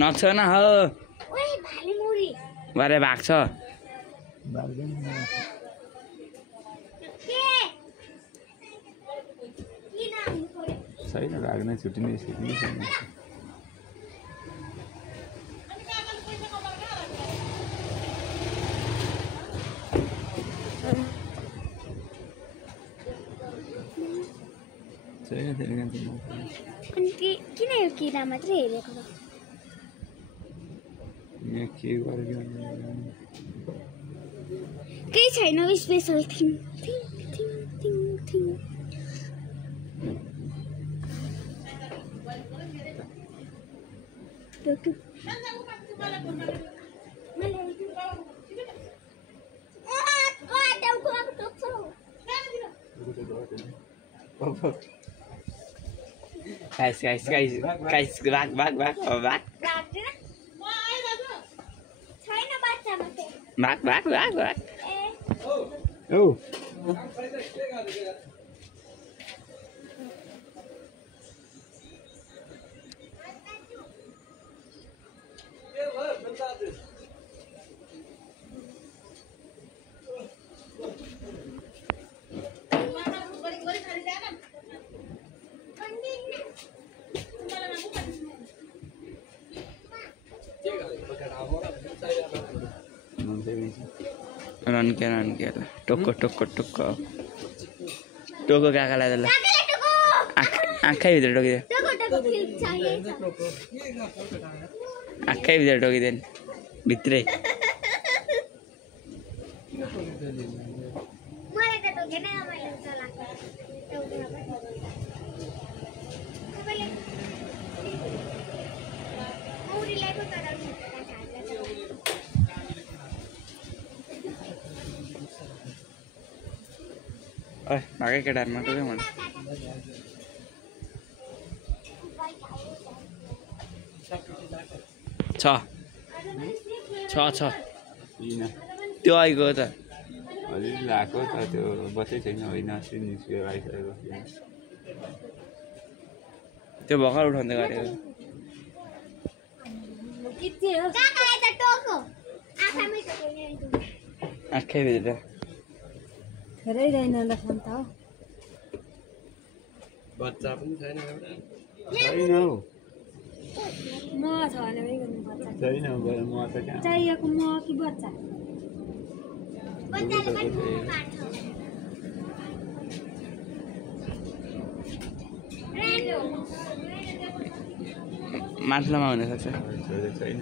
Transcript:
नक्सन हो भरे भाग्छ छैन भाग्न छुट्टिने छैन किन यो किरा मात्रै हेरेको केही छैन special thing thing thing thing thing Guys, back. Oh. Run के टोको काकालाई ल आँखै भित्र टोकिदियो आँखै भित्र टोकिदियो भित्रै ओए भागै केटाहरुमा टोक्यो मन छ त्यो आइगयो त अलि लाको त त्यो बच्चै छैन होइन निस्क्यो आइसकेको त्यो भर्खर उठाउँदै गरेको आँखै भित्र धेरै रहेन ल सन्त बच्चा पनि छैन हौ म छ भने उही गर्नु पर्छ छैन म त कहाँ चाहिएको म कि बच्चा माथिल्लोमा हुन सक्छ छैन